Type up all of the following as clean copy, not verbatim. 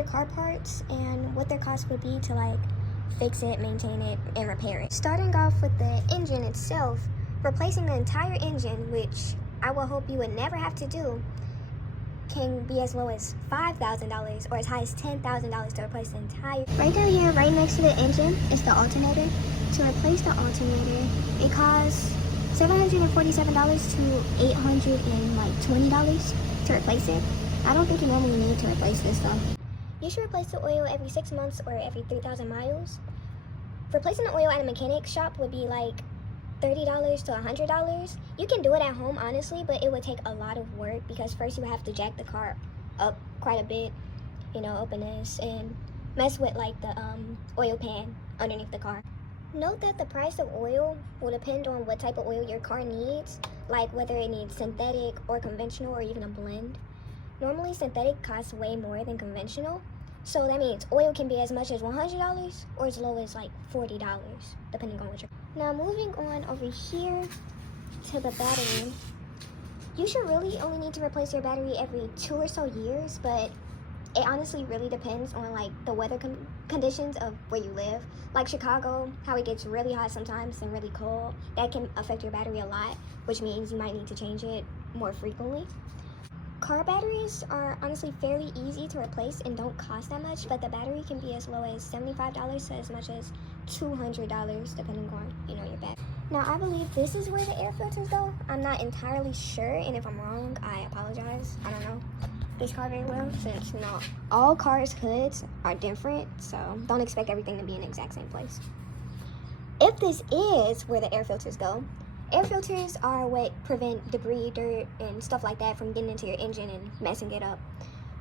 your car parts and what their cost would be to like fix it, maintain it, and repair it. Starting off with the engine itself, replacing the entire engine, which I will hope you would never have to do, can be as low as $5,000 or as high as $10,000 to replace the entire. Right down here, right next to the engine, is the alternator. To replace the alternator, it costs $747 to $820 to replace it. I don't think you normally need to replace this though. You should replace the oil every 6 months or every 3,000 miles. Replacing the oil at a mechanic shop would be like $30 to $100. You can do it at home, honestly, but it would take a lot of work because first you have to jack the car up quite a bit, you know, open this and mess with like the oil pan underneath the car. Note that the price of oil will depend on what type of oil your car needs, like whether it needs synthetic or conventional or even a blend. Normally synthetic costs way more than conventional, so that means oil can be as much as $100 or as low as like $40, depending on what you're. Now moving on over here to the battery, you should really only need to replace your battery every 2 or so years, but it honestly really depends on like the weather conditions of where you live. Like Chicago, how it gets really hot sometimes and really cold, that can affect your battery a lot, which means you might need to change it more frequently. Car batteries are honestly fairly easy to replace and don't cost that much, but the battery can be as low as $75 to as much as $200 depending on, you know, your battery. Now I believe this is where the air filters go. I'm not entirely sure, and if I'm wrong, I apologize. I don't know this car very well, since you know all cars' hoods are different, so don't expect everything to be in the exact same place. If this is where the air filters go, air filters are what prevent debris, dirt, and stuff like that from getting into your engine and messing it up.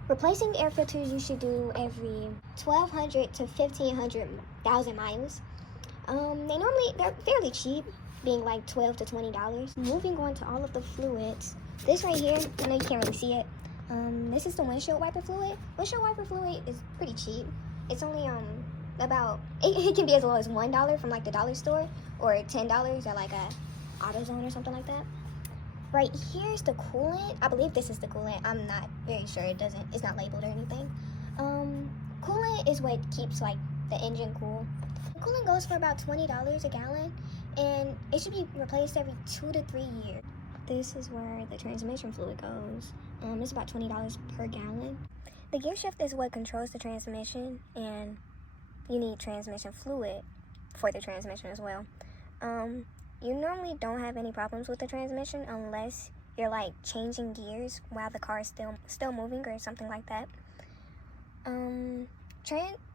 Replacing air filters you should do every 1,200 to 1,500,000 miles. They're fairly cheap, being like $12 to $20. Moving on to all of the fluids. This right here, I know you can't really see it. This is the windshield wiper fluid. Windshield wiper fluid is pretty cheap. It's only about it can be as low as $1 from like the dollar store, or $10 at like a AutoZone or something like that. Right here's the coolant. I believe this is the coolant. I'm not very sure. It's not labeled or anything. Coolant is what keeps like the engine cool. Coolant goes for about $20 a gallon, and it should be replaced every 2 to 3 years. This is where the transmission fluid goes. It's about $20 per gallon. The gear shift is what controls the transmission, and you need transmission fluid for the transmission as well. You normally don't have any problems with the transmission unless you're like changing gears while the car is still moving or something like that.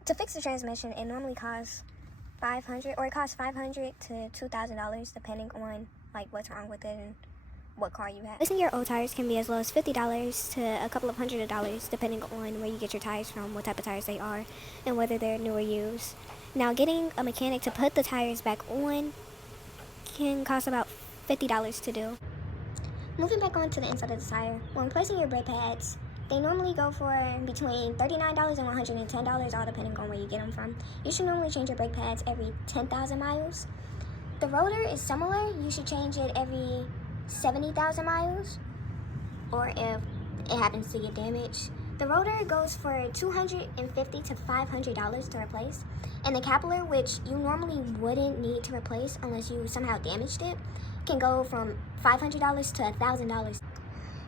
To fix the transmission, it normally costs $500 to $2,000 depending on like what's wrong with it and what car you have. Replacing your old tires can be as low as $50 to a couple of $100 depending on where you get your tires from, what type of tires they are, and whether they're new or used. Now getting a mechanic to put the tires back on can cost about $50 to do. Moving back on to the inside of the tire, when replacing your brake pads, they normally go for between $39 and $110, all depending on where you get them from. You should normally change your brake pads every 10,000 miles. The rotor is similar. You should change it every 70,000 miles, or if it happens to get damaged. The rotor goes for $250 to $500 to replace, and the capillator, which you normally wouldn't need to replace unless you somehow damaged it, can go from $500 to $1,000.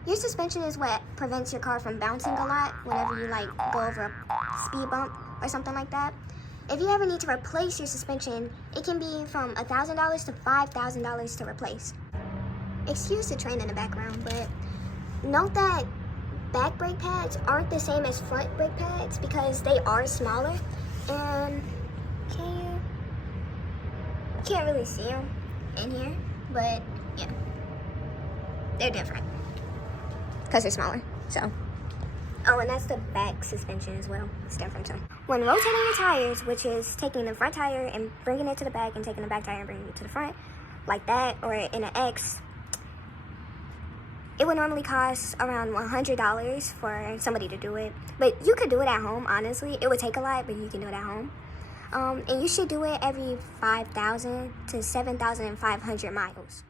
Your suspension is what prevents your car from bouncing a lot whenever you like go over a speed bump or something like that. If you ever need to replace your suspension, it can be from $1,000 to $5,000 to replace. Excuse the train in the background, but note that back brake pads aren't the same as front brake pads because they are smaller, and can't really see them in here, but yeah, they're different because they're smaller. So, oh, and that's the back suspension as well. It's different too. When rotating your tires, which is taking the front tire and bringing it to the back and taking the back tire and bringing it to the front, like that, or in an X, it would normally cost around $100 for somebody to do it. But you could do it at home, honestly. It would take a lot, but you can do it at home. And you should do it every 5,000 to 7,500 miles.